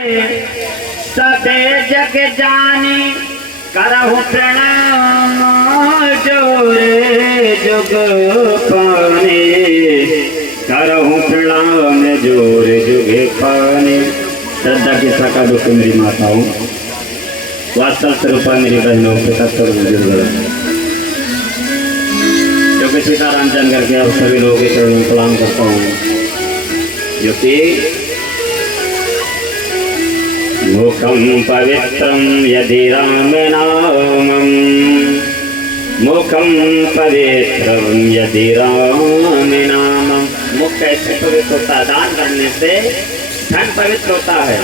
सबे जग जानी करहु प्रणाम जोरे जुग पाने करहु प्रणाम जोरे जुग पाने। श्रद्धा की शाखा दुख मेरी माताओं, वात्सल स्वरूपा मेरी बहनों के तत्व बुजुर्ग, जो कि सीताराम करके आप सभी लोगों के चरणों में प्रणाम करता हूँ। जो कि मुखम पवित्रम यदि राम नामम, मुखम पवित्रम यदि राम नामम। मुख कैसे पवित्र होता है? दान करने से धन पवित्र होता है।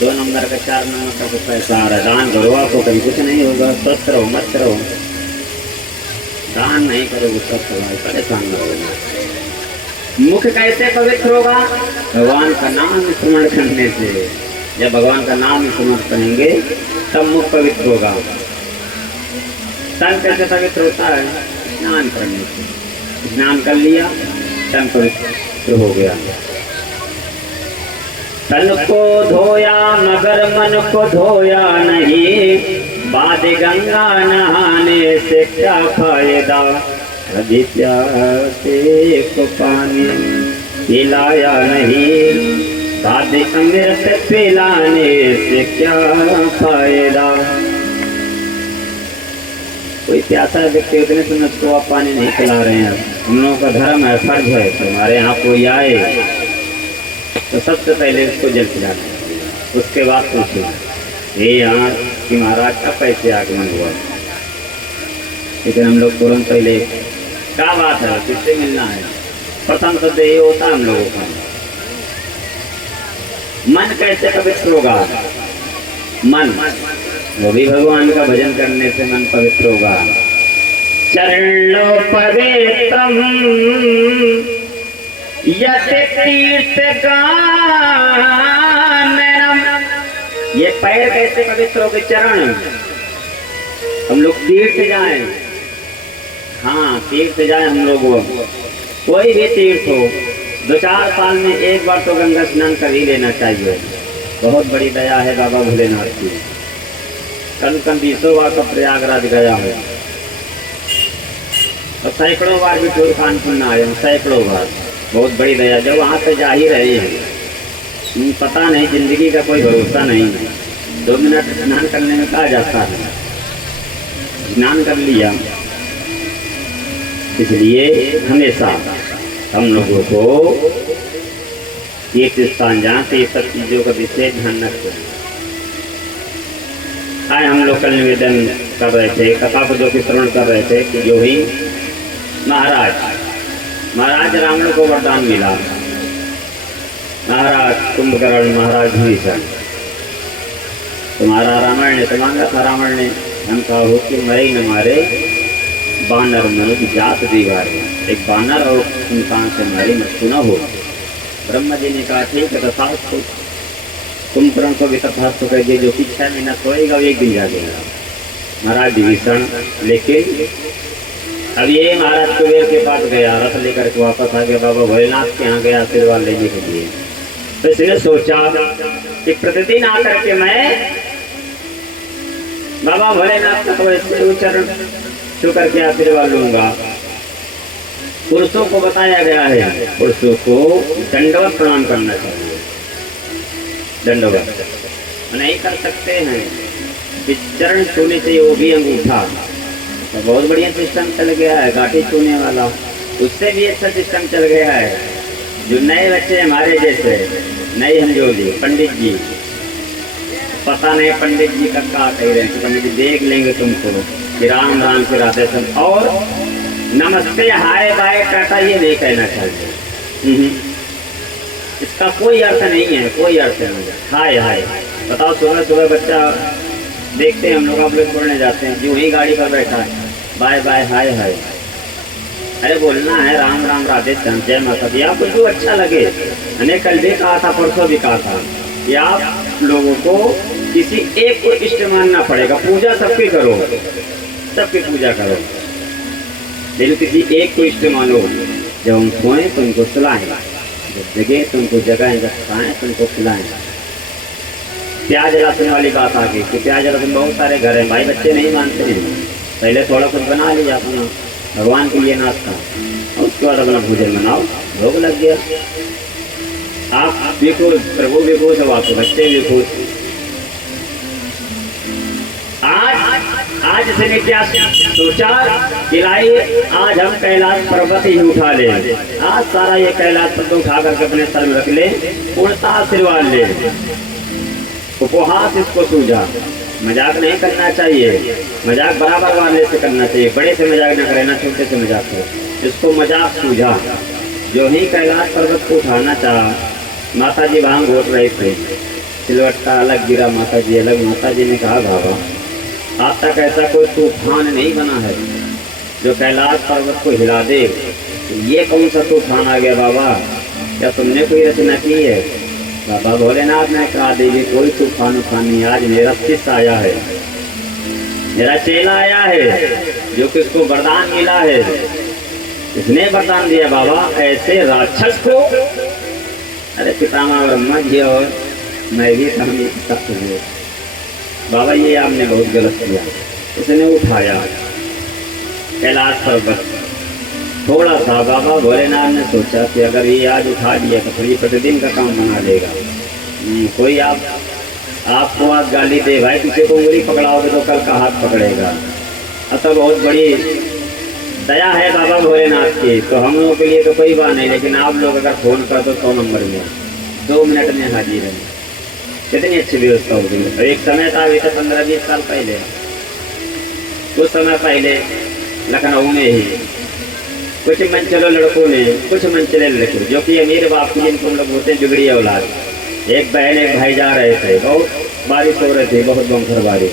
2 नंबर का 4 नंबर का कुछ पैसा आ रहा है, दान करो, आपको कभी कुछ नहीं होगा। स्वस्थ रहो, मत रहो। दान नहीं करोगे स्वस्थ रहो, परेशान न होगा। मुख कैसे पवित्र होगा? भगवान का नाम स्मरण करने से। जब भगवान का नाम स्मरण करेंगे तब मुख पवित्र होगा। तन कैसे पवित्र होता है? स्नान करने से। स्नान कर लिया, तन पवित्र हो गया। तन को धोया मगर मन को धोया नहीं, बाद गंगा नहाने से क्या फायदा। अभी प्यासे को पानी पिलाया नहीं, बाद अमृत पिलाने से क्या फायदा। कोई प्यासा व्यक्ति उतने समय उसको आप पानी नहीं पिला रहे हैं। हम लोगों का धर्म है, फर्ज है। हमारे यहाँ कोई आए तो सबसे पहले उसको जल पिलाना, उसके बाद पूछो ये यहाँ कि महाराज का कैसे आगमन हुआ। लेकिन हम लोग तुरंत पहले क्या बात है, किससे मिलना है, प्रथम शब्द ये होता है हम लोगों का। मन कैसे पवित्र होगा? मन वो भी भगवान का भजन करने से मन पवित्र होगा। चरणों पवित्रम यते तीर्थ गानम। ये पैर कैसे पवित्र हो गए? चरण। हम लोग तीर्थ जाएं, हाँ तीर्थ जाएं हम लोग। कोई भी तीर्थ हो, 2-4 साल में एक बार तो गंगा स्नान कर ही लेना चाहिए। बहुत बड़ी दया है बाबा भोलेनाथ की। कल 20 बार तो प्रयागराज गया है और सैकड़ों बार भी टूर कानपुर न आए, सैकड़ों बार। बहुत बड़ी दया। जब वहाँ पे जा ही रहे हैं, पता नहीं, जिंदगी का कोई भरोसा नहीं है। 2 मिनट स्नान करने में कहा जाता है, स्नान कर लिया। इसलिए हमेशा हम लोगों को एक स्थान जाते ये सब चीजों का विशेष ध्यान रखते हैं। आए हम लोग कल निवेदन कर रहे थे, कथा को जो कि श्रवण कर रहे थे कि जो ही महाराज रावण को वरदान मिला। महाराज कुंभकर्ण, महाराज भीषण, तुम्हारा रावण ने तो मांगा था। रावण ने हम कहा हो कि मरे न मारे बानर में जात दीवारे। एक बानर और इंसान से मरे मत सुना हो। ब्रह्मा जी ने कहा ठीक है तथास्तु। कुंभकर्ण को भी तथास्तु कह दिया, जो कि 6 महीना सोएगा वो 1 दिन जागेगा। महाराज विभीषण, लेकिन अब ये महाराज कुबेर के पास गया, रथ लेकर के वापस आ गया, बाबा भोलेनाथ के यहाँ गया आशीर्वाद लेने के लिए। तो इसने सोचा कि प्रतिदिन आकर के मैं बाबा भोलेनाथ का तो ऐसे चरण छू करके आशीर्वाद लूंगा। पुरुषों को बताया गया है, पुरुषों को दंडवत प्रणाम करना चाहिए। दंडवत नहीं कर सकते हैं कि चरण छूने चाहिए, वो भी अंगूठा। तो बहुत बढ़िया सिस्टम चल गया है गाठी छूने वाला, उससे भी अच्छा सिस्टम चल गया है। जो नए बच्चे हमारे जैसे नए हमजोली पंडित जी, पता नहीं पंडित जी का क्या कह रहे हैं। पंडित जी देख लेंगे तुमको कि राम राम के राधे सब और नमस्ते हाय बाय टाटा ये नहीं कहना चाहिए। इसका कोई अर्थ नहीं है, कोई अर्थ नहीं। हाय हाय बताओ, सुबह सुबह बच्चा देखते हैं हम लोग, आप लोग पढ़ने जाते हैं, जो ही गाड़ी पर बैठा है बाय बाय हाय हाय। अरे बोलना है राम राम राधे श्याम जय माता दी। आपको जो अच्छा लगे। मैंने कल भी कहा था, परसों भी कहा था कि आप लोगों को किसी एक को इष्ट मानना पड़ेगा। पूजा सबकी करो, सबकी पूजा करो, लेकिन किसी एक को इष्ट मानो। जब हम सोएं तो उनको सुलाएं, जब जगह तो उनको जगाएं, जब खाएं तो उनको खिलाएं। प्याज लहसुन वाली बात आ गई कि प्याज लहसुन बहुत सारे घर हैं, भाई बच्चे नहीं मानते हैं। पहले थोड़ा कुछ बना लिया अपना भगवान के लिए नाश्ता, और उसके बाद अपना भोजन बनाओ, भोग लग गया। आप भी खुश, प्रभु भी खुश, और आपके बच्चे भी खुश। आज इसने क्या सोचा कि लाइए आज हम कैलाश पर्वत ही उठा ले। आज सारा ये कैलाश पर्वत उठा करके अपने सर में रख ले, पूर्णतः आशीर्वाद ले। उपहास इसको सूझा, मजाक नहीं करना चाहिए, मजाक बराबर वाले से करना चाहिए, बड़े से मजाक न करना, छोटे से मजाक करो। इसको मजाक सूझा। जो ही कैलाश पर्वत को उठाना चाहा, माता जी भांग घोट रहे थे, सिलवट्टा अलग गिरा, माता जी अलग। माता जी ने कहा बाबा आज तक ऐसा कोई तूफान नहीं बना है जो कैलाश पर्वत को हिला दे, ये कौन सा तूफान आ गया बाबा? क्या तुमने कोई रचना की है? बाबा भोलेनाथ ने कहा देवी कोई तूफान उफान नहीं, आज मेरा शिष्य आया है, मेरा चेला आया है जो कि उसको वरदान मिला है। इसने वरदान दिया बाबा ऐसे राक्षस को। अरे पितामह ब्रह्मा जी और मैं भी सब हुए बाबा, ये आपने बहुत गलत किया। उसने उठाया कैलाश पर्वत थोड़ा सा। बाबा भोलेनाथ ने सोचा कि अगर ये आज उठा लिया तो फिर ये प्रतिदिन का काम बना लेगा। कोई आपको आज गाली दे, भाई किसी को उंगली पकड़ाओगे तो कल का हाथ पकड़ेगा। अतः बहुत बड़ी दया है बाबा भोलेनाथ की, तो हम लोगों के लिए तो कोई बात नहीं, लेकिन आप लोग अगर फोन कर दो 100 नंबर में 2 मिनट में हाजिर है। कितनी अच्छी व्यवस्था होगी। तो एक समय था, अभी तो 15-20 साल पहले, कुछ समय पहले लखनऊ में ही कुछ मंचलो लड़कों ने, कुछ मंचले लड़के जो कि अमीर बाप की जिनको हम लोग बोलते हैं बिगड़ी औलाद, एक बहन एक भाई जा रहे थे, बहुत बारिश हो रही थी, बहुत बम्फर बारिश।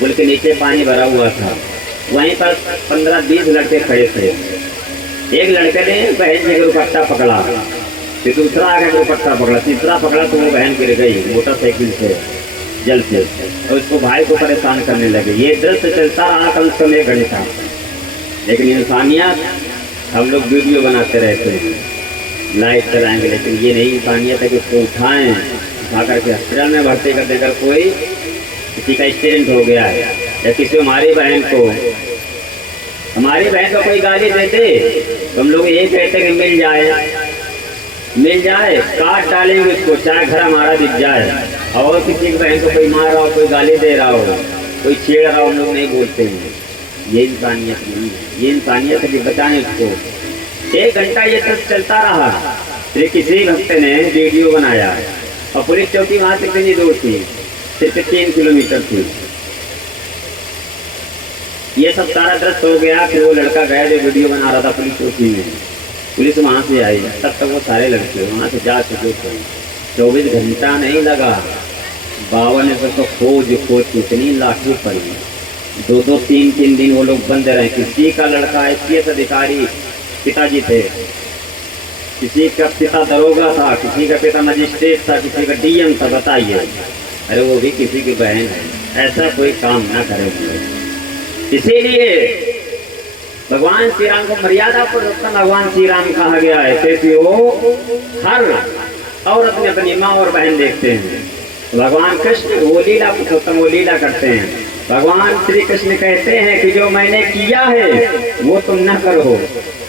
पुल के नीचे पानी भरा हुआ था, वहीं पर 15-20 लड़के खड़े थे। एक लड़के ने बहन जी का दुपट्टा पकड़ा, फिर दूसरा आगे दुपट्टा पकड़ा, तीसरा पकड़ा तो वो बहन गिर गई मोटरसाइकिल से जल से, और उसको भाई को परेशान करने लगे। ये दृश्य चलता रहा कम से कम 1 घंटा। लेकिन इंसानियत, हम लोग वीडियो बनाते रहते हैं, लाइव चलाएंगे, लेकिन ये नहीं इंसानियत है कि उसको उठाएं, उठा करके हॉस्पिटल में भर्ती कर देकर कोई किसी का एक्सीडेंट हो गया है या किसी हमारी बहन को कोई गाली देते तो हम लोग ये कहते कि मिल जाए काट डालेंगे उसको, चाहे घर हमारा दिख जाए। और किसी की बहन को कोई मार रहा हो, कोई गाली दे रहा हो, कोई छेड़ रहा हो, हम लोग नहीं बोलते हैं। ये इंसानियत नहीं है, ये इंसानियत है कि बचाएं उसको। 1 घंटा ये सब चलता रहा, फिर किसी भक्त ने वीडियो बनाया, और पुलिस चौकी वहां से कितनी दूर थी, सिर्फ 3 किलोमीटर थी। ये सब सारा दृश्य हो गया। फिर वो लड़का गया जो वीडियो बना रहा था पुलिस चौकी में, पुलिस वहां से आई, तब तक वो सारे लड़के वहां से जा चुके थे। 24 घंटा नहीं लगा, 52 तो खोज कितनी लाठी पड़ी, 2-2, 3-3 दिन वो लोग बंद रहे। किसी का लड़का IPS अधिकारी पिताजी थे, किसी का पिता दरोगा था, किसी का पिता मजिस्ट्रेट था, किसी का DM था। बताइए, अरे वो भी किसी की बहन है। ऐसा कोई काम ना करें। इसीलिए भगवान श्री राम को मर्यादा पुरुषोत्तम भगवान श्री राम कहा गया है, क्योंकि वो हर औरत में अपनी माँ और बहन देखते हैं। भगवान कृष्ण वो लीला पुरुषोत्तम, वो लीला करते हैं। भगवान श्री कृष्ण कहते हैं कि जो मैंने किया है वो तुम न करो,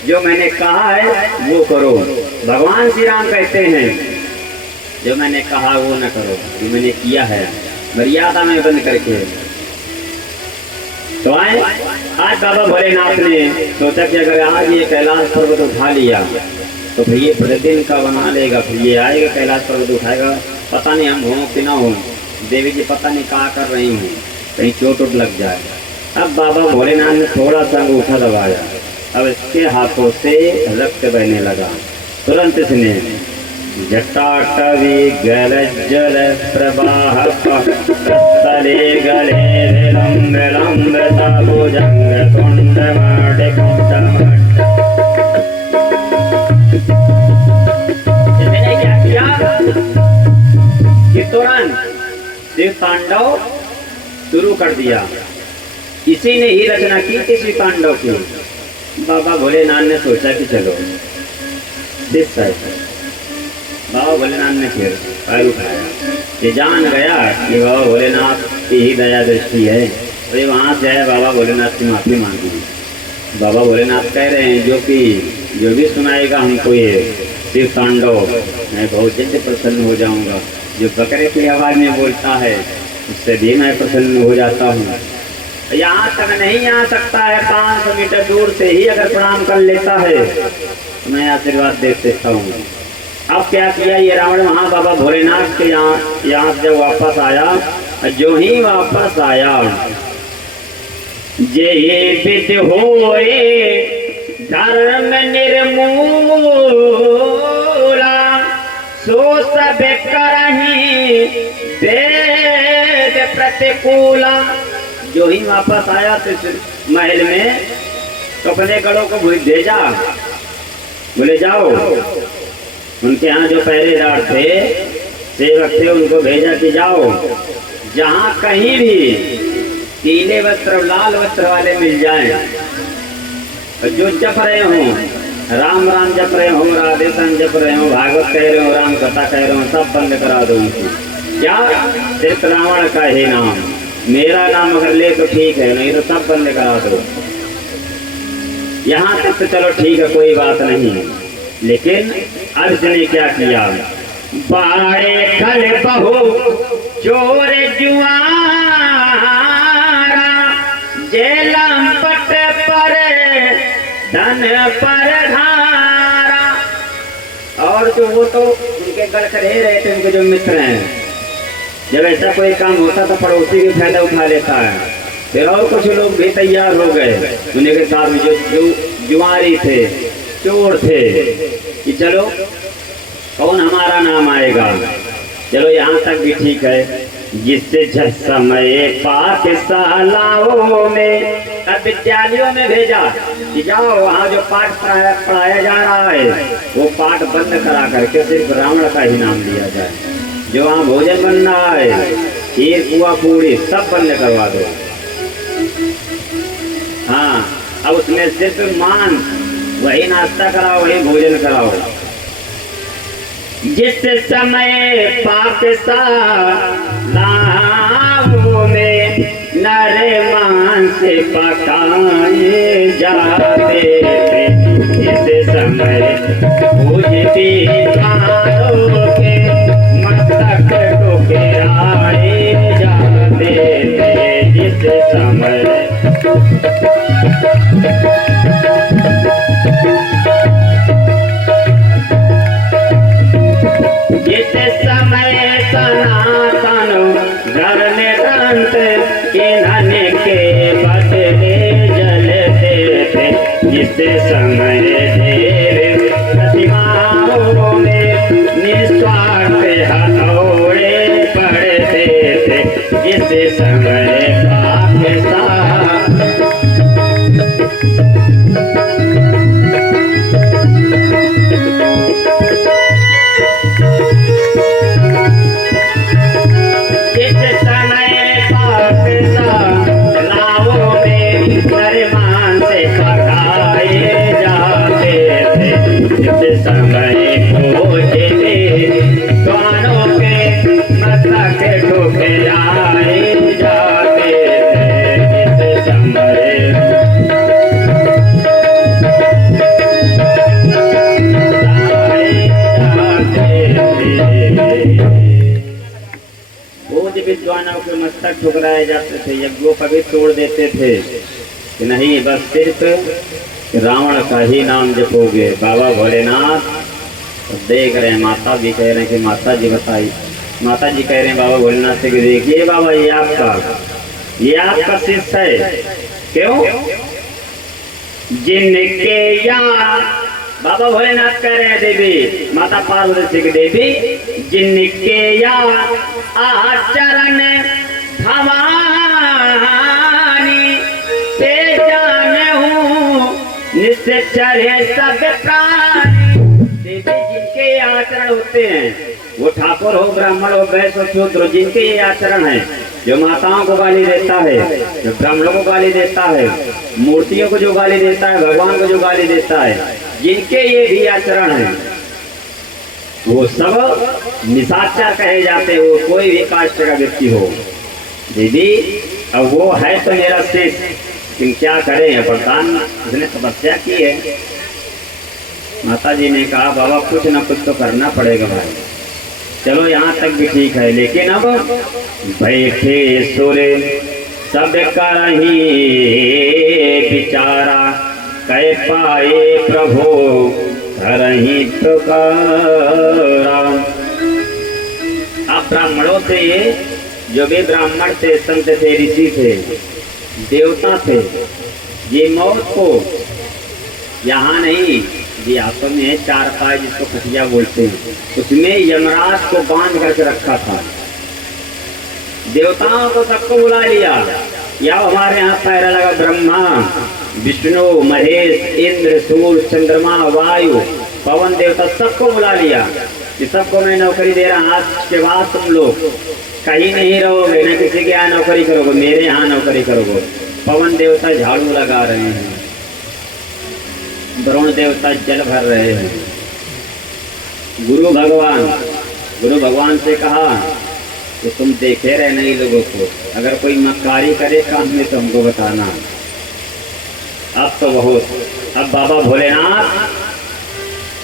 जो मैंने कहा है वो करो। भगवान श्री राम कहते हैं जो मैंने कहा वो न करो, जो मैंने किया है मर्यादा में बंद करके। तो आए आज बाबा भोलेनाथ ने सोचा कि अगर आज ये कैलाश पर्वत उठा लिया तो फिर ये प्रतिदिन का बना लेगा, फिर ये आएगा कैलाश पर्वत उठाएगा। पता नहीं हम हों कि ना हों, देवी जी पता नहीं कहाँ कर रही हूँ, कहीं चोट उट लग जाए। अब बाबा भोलेनाथ ने थोड़ा सा अंगूठा दबाया, अब इसके हाथों से रक्त बहने लगा। तुरंत इसने जटाटवी गलज्जल प्रवाह तले गले विलंब लंब भुजंग कुंड माटे इसने क्या किया कि तुरंत शिव तांडव शुरू कर दिया। इसी ने ही रचना की किसी तांडव की। बाबा भोलेनाथ ने सोचा कि चलो दिस साइड, बाबा भोलेनाथ ने फिर पैर उठाया, ये जान गया कि बाबा भोलेनाथ की ही दया दृष्टि है, तो ये वहाँ से है बाबा भोलेनाथ की माफ़ी मांगी। बाबा भोलेनाथ कह रहे हैं जो भी सुनाएगा हमको ये शिव तांडव, मैं बहुत जल्द प्रसन्न हो जाऊंगा। जो बकरे की आवाज़ में बोलता है उससे भी मैं प्रसन्न हो जाता हूँ। यहाँ तक नहीं आ सकता है, 500 मीटर दूर से ही अगर प्रणाम कर लेता है तो मैं आशीर्वाद दे सकता हूँ। अब क्या किया ये रावण, वहाँ बाबा भोलेनाथ के यहाँ से जब वापस आया, जो ही वापस आया, जे विद होए धर्म निर्मूला, सो सब करहि वेद प्रतिकूला। जो ही वापस आया तो महल में तो अपने गढ़ों को भेजा, बोले जाओ। उनके यहाँ जो पहरेदार थे, सेवक थे, उनको भेजा कि जाओ जहाँ कहीं भी पीले वस्त्र लाल वस्त्र वाले मिल जाएं, और जो जप रहे हों, राम राम जप रहे हो, राधे श्याम जप रहे हो, भागवत कह रहे हो, राम कथा कह रहे हो, सब बंद करा दो उनको। क्या? सिर्फ रावण का ही नाम, मेरा नाम अगर ले तो ठीक है, नहीं तो सब बंद करा दो। यहाँ तक तो चलो ठीक है, कोई बात नहीं। लेकिन अर्जुन ने क्या किया? बाड़े खल बहु चोर जुआरा, जेलम पट पर धन पर धारा। और जो वो तो उनके गढ़ रह रहे थे, उनके जो मित्र हैं, जब ऐसा कोई काम होता तो पड़ोसी भी फायदा उठा लेता है। फिर और कुछ लोग भी तैयार हो गए उनके साथ में, जो जुआरी थे, चोर थे, कि चलो कौन हमारा नाम आएगा। चलो यहाँ तक भी ठीक है। जिससे समय पाठशालाओं में, विद्यालयों में भेजा कि जाओ वहाँ जो पाठ पढ़ाया जा रहा है वो पाठ बंद करा करके सिर्फ रावण का ही नाम लिया जाए। जो वहाँ भोजन बन रहा है, खीर पुआ पूड़ी सब बंद करवा दो। हाँ, अब उसमें सिर्फ मांस, वही नाश्ता कराओ, वही भोजन कराओ। जिस समय पाकशालाओं में नर मांस पकाए जाते थे, जिस समय पूजती मानों के मस्तक ठुकराए जाते थे, जिस समय जिस समय सनातन धर्म ग्रंथ ईंधन के बदले जलते थे, जिस समय देव प्रतिमाओं में निस्वार्थ हथौड़े पड़ते थे, जिस समय विद्वानों के मस्तक ठुकराए जाते थे, यज्ञों पर भी तोड़ देते थे कि नहीं, बस सिर्फ रावण का ही नाम जपोगे। बाबा भोलेनाथ देख रहे हैं, माता जी कह रहे हैं कि माता जी बताई, माता जी कह रहे हैं बाबा भोलेनाथ से कि देखिए बाबा ये आपका शिष्य है। क्यों? जिनके यहाँ बाबा भोलेनाथ कह रहे हैं देवी माता पार्वती की देवी, जिनके यहाँ आचरण भवानी ते जाने हूँ निश्चर है सब प्राणी। देवी जिनके आचरण होते हैं, वो ठाकुर हो, ब्राह्मण हो, वैश्य हो, शूद्र, जिनके ये आचरण है, जो माताओं को गाली देता है, जो ब्राह्मणों को गाली देता है, मूर्तियों को जो गाली देता है, भगवान को जो गाली देता है, जिनके ये भी आचरण है, वो सब निशाचर कहे जाते हो, कोई भी कास्ट का व्यक्ति हो। दीदी अब वो है तो मेरा शिष्य, लेकिन क्या करें, वरदान उसने तपस्या की है। माता जी ने कहा बाबा कुछ ना कुछ तो करना पड़ेगा भाई। चलो यहाँ तक भी ठीक है, लेकिन अब बैठे सुर सब करही बिचारा, कह पाए प्रभु करही पुकारा। अब ब्राह्मणों से, जो भी ब्राह्मण थे, संत थे, ऋषि थे, देवता थे, ये मौत को यहाँ नहीं, ये आपस में चार पाए जिसको खटिया बोलते हैं, उसमें यमराज को बांध करके रखा था। देवताओं को सबको बुला लिया, या हमारे यहाँ पैरा लगा ब्रह्मा, विष्णु, महेश, इंद्र, सूर्य, चंद्रमा, वायु, पवन देवता सबको बुला लिया कि सबको मैं नौकरी दे रहा, आज के बाद तुम लोग कहीं नहीं रहोगे, न किसी के यहाँ नौकरी करोगे, मेरे यहाँ नौकरी करोगे। पवन देवता झाड़ू लगा रहे हैं, वरुण देवता जल भर रहे हैं। गुरु भगवान से कहा कि तुम देखे रहे नहीं लोगों को, अगर कोई मक्कारी करे काम में तो हमको बताना। अब तो बहुत, अब बाबा भोलेनाथ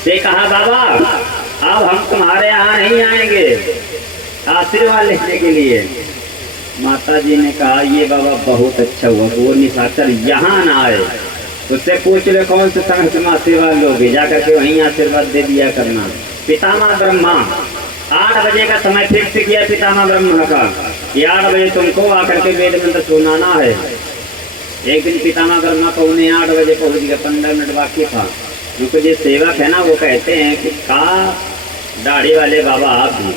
से कहा बाबा अब हम तुम्हारे यहाँ नहीं आएंगे आशीर्वाद लेने के लिए। माता जी ने कहा ये बाबा बहुत अच्छा हुआ, वो निशाचर यहाँ ना आए, उससे पूछ ले कौन से समय तुम आशीर्वाद लोगे, जाकर के वहीं आशीर्वाद दे दिया करना। पितामह ब्रह्मा 8 बजे का समय फिक्स किया पितामह ब्रह्मा का, कि 8 बजे तुमको आकर के वेद मंत्र सुनाना है। एक दिन पितामह ब्रह्मा को 8 बजे पहुंच गया, 15 मिनट बाकी था। उनको जो सेवक है ना वो कहते हैं कि का दाढ़ी वाले बाबा आप भी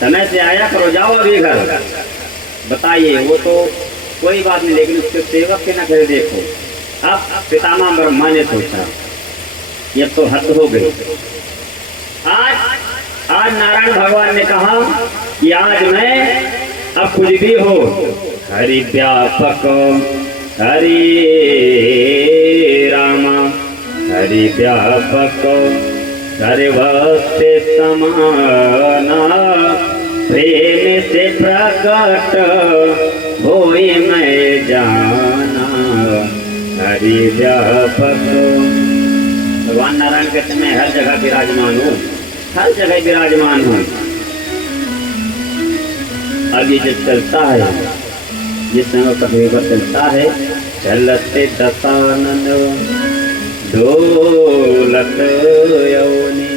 समय से आया करो, जाओ अभी घर। बताइए वो तो कोई बात नहीं, लेकिन उसके सेवक के नखरे देखो। अब पितामह ब्रह्मा ने सोचा ये तो हद हो गई। आज नारायण भगवान ने कहा कि आज मैं अब कुछ भी हो, हरि व्यापक हरि रामा, हरि व्यापक सर्वस्य समाना, प्रेम से प्रकट होई मैं जाना, हरि व्यापक। भगवान नारायण कहते मैं हर जगह विराजमान हूँ, हर जगह विराजमान हूँ। अब ये जब चलता है, जिस समय पृथ्वी पर चलता है, चलते दशानन डोलत यौनी,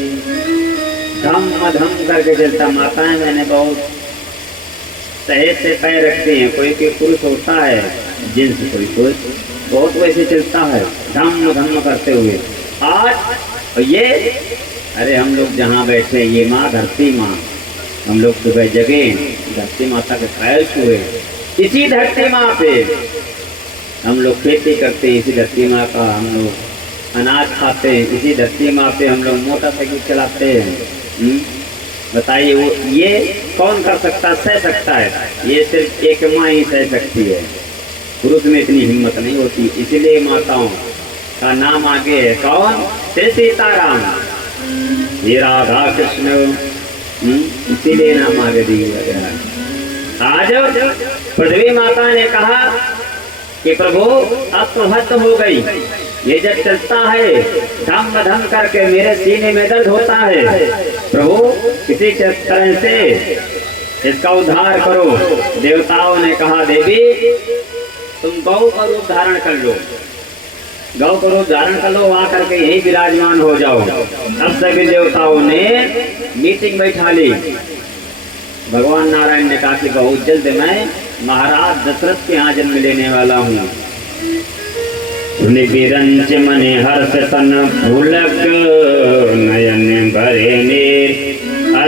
धम धम करके चलता। माताएं मैंने बहुत सहेज से पैर रखते हैं, कोई पुरुष होता है जिन्स, कोई पुरुष बहुत वैसे चलता है धम धम करते हुए। आज ये अरे हम लोग जहाँ बैठे, ये माँ धरती माँ, हम लोग सुबह जगे, धरती माता के पैर छुए, इसी धरती माँ पे हम लोग खेती करते हैं, इसी धरती माँ का हम लोग अनाज खाते हैं, इसी धरती माँ पे हम लोग मोटरसाइकिल चलाते हैं। बताइए वो ये कौन कर सकता, सह सकता है? ये सिर्फ एक माँ ही सह सकती है, पुरुष में इतनी हिम्मत नहीं होती। इसीलिए माताओं का नाम आगे है कौन? श्री सीताराम, ये राधा कृष्ण, इसीलिए नाम आगे दिया गया है। आज पृथ्वी माता ने कहा कि प्रभु अब तो हद हो गई, ये जब चलता है धम धम करके मेरे सीने में दर्द होता है, प्रभु किसी तरह से इसका उद्धार करो। देवताओं ने कहा देवी तुम गौ का रूप धारण कर लो, गौ का रूप धारण कर लो, वहां करके यही विराजमान हो जाओ। अब सभी देवताओं ने मीटिंग बैठा ली। भगवान नारायण ने कहा कि बहुत जल्द मैं महाराज दशरथ के यहाँ जन्म लेने वाला हूँ। विरंच मने हर्ष तन फूलक नयन भरे नीर,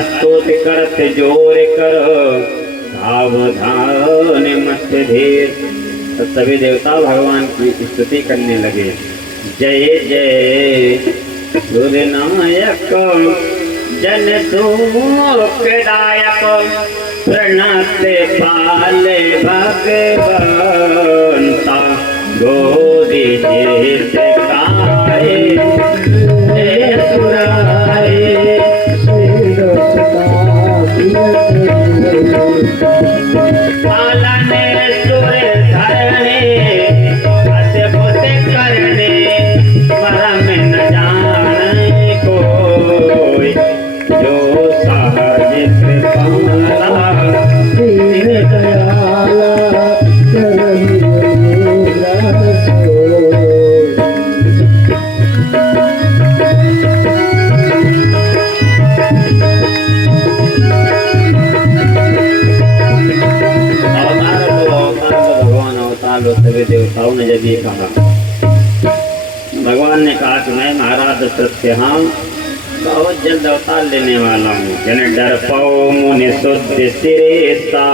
स्तोत करत जोर कर सावधान मत धीर। तो सभी देवता भगवान की स्तुति करने लगे। जय जय सूर्यनायक जन सुखदायक, प्रणत पाले भगवंता, गोदी जीत काए सुराए, भाव में जब ये कहा, भगवान ने कहा कि मैं महाराज दशरथ के यहाँ बहुत जल्द अवतार लेने वाला हूँ। जन डर पाओ मुनि शुद्ध सिरेसा,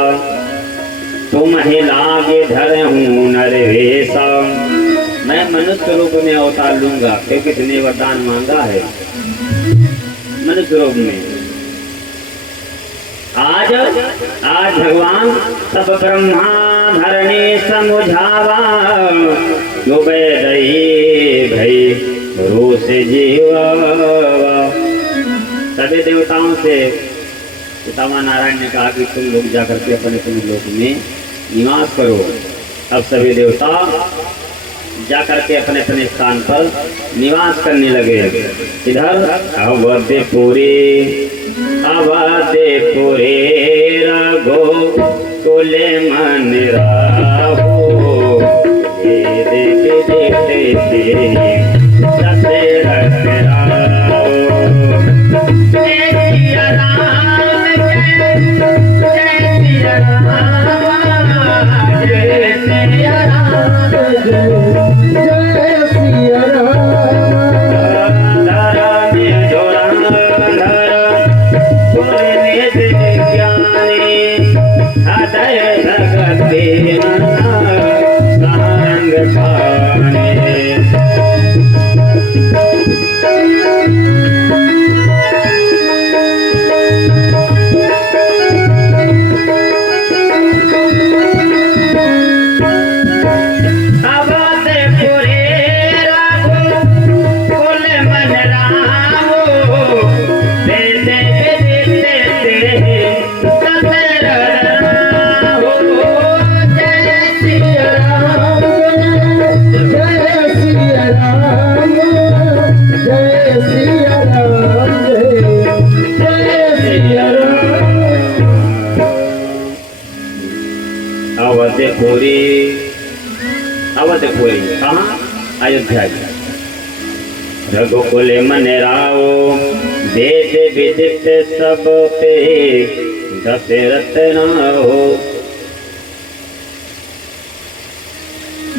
तुम ही लागे धर हूँ नरवेशा। मैं मनुष्य रूप में अवतार लूंगा, क्योंकि तुमने वरदान मांगा है मनुष्य रूप में। आज भगवान सब ब्रह्मा धरणी समुझावा, जो दई भई रोष जीवा। सभी देवताओं से पितामह नारायण ने कहा कि तुम लोग जाकर के अपने अपने लोक में निवास करो। अब सभी देवता जाकर के अपने अपने स्थान पर निवास करने लगे। इधर अवधपुरी रघो कुले मन राहो, देवी देखते दशरथ राहो। जय सिया राम, जय सिया राम, जय सिया राम, जय सिया राम। धरा में जोड़ा धरा पूरे ज्ञानी, हृदय भगते सांग पाने। अवधपुरी कहाँ? अयोध्या। रघुकुल मन राव, देश विदित सब पे दशरथ हो।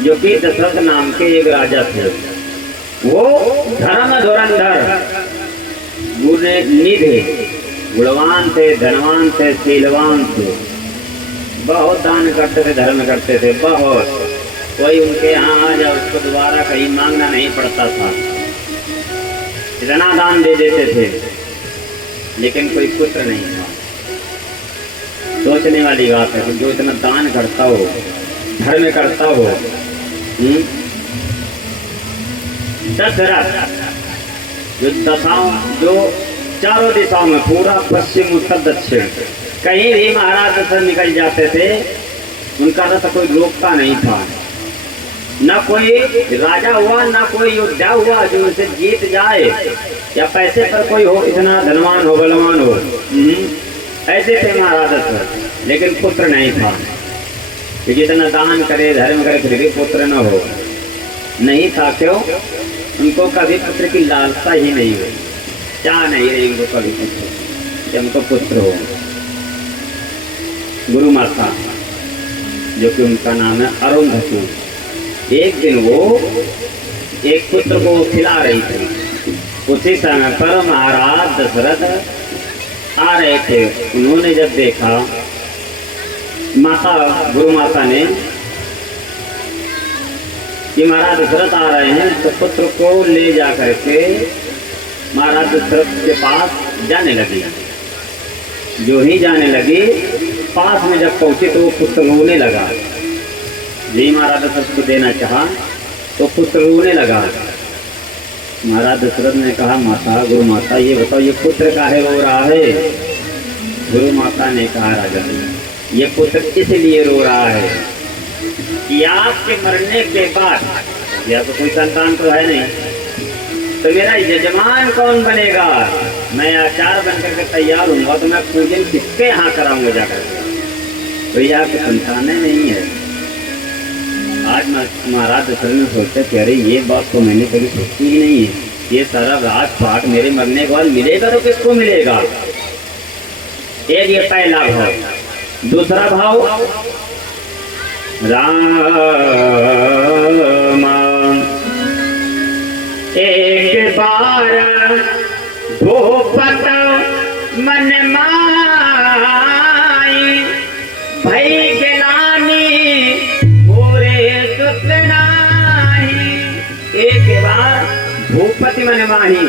जो कि दशरथ नाम के एक राजा थे, वो धर्म धुरंधर निधे, गुणवान थे, धनवान थे, शीलवान थे, बहुत दान करते थे, धर्म करते थे बहुत। कोई उनके यहाँ आ जाए उसको दोबारा कहीं मांगना नहीं पड़ता था, इतना दान दे देते थे। लेकिन कोई पुत्र नहीं था। सोचने वाली बात है, जो इतना दान करता हो, धर्म करता हो। दशरथ जो चारों दिशाओं में, पूरा पश्चिम उत्तर दक्षिण, कहीं भी महाराज दशरथ निकल जाते थे, उनका रथ कोई रोकता नहीं था। न कोई राजा हुआ, न कोई योद्धा हुआ जो उनसे जीत जाए, या पैसे पर कोई हो, इतना धनवान हो, बलवान हो। ऐसे थे महाराज दशरथ। लेकिन पुत्र नहीं था कि जितना दान करे, धर्म करे, फिर भी पुत्र न हो। नहीं था। क्यों? उनको कभी पुत्र की लालसा ही नहीं हुई, चाह नहीं रही उनको कभी पुत्र, जब उनको पुत्र हो। गुरु माता, जो कि उनका नाम है अरुंधति, एक दिन वो एक पुत्र को खिला रही थी। उसी समय पर महाराज दशरथ आ रहे थे। उन्होंने जब देखा, माता गुरु माता ने कि महाराज दशरथ आ रहे हैं, तो पुत्र को ले जा करके महाराज दशरथ के पास जाने लगी। जो ही जाने लगी, पास में जब पहुंचे तो वो पुत्र रोने लगा। जी महाराज दशरथ को देना चाहा तो पुत्र रोने लगा। महाराज दशरथ ने कहा, माता, गुरु माता, ये बताओ ये पुत्र काहे रो रहा है? गुरु माता ने कहा, राजा ये पुत्र इसलिए रो रहा है कि आपके मरने के बाद, या तो कोई संतान तो है नहीं, तो मेरा यजमान कौन बनेगा? मैं आचार्य बनकर के तैयार हूँगा, तो मैं पूजन किसके यहाँ कराऊंगा जाकर? तो ये आपकी संतान नहीं है। आज महाराज दशरथ ने सोचा कि अरे ये बात तो मैंने कभी सोची ही नहीं है। ये सारा राजपाट मेरे मरने के बाद मिलेगा तो किसको मिलेगा? एक ये पहला भाव। दूसरा भाव, रामा। एक बार भूपत मन माई, भई गिलानी मोरे सुत नाही। एक बार भूपति मन माही,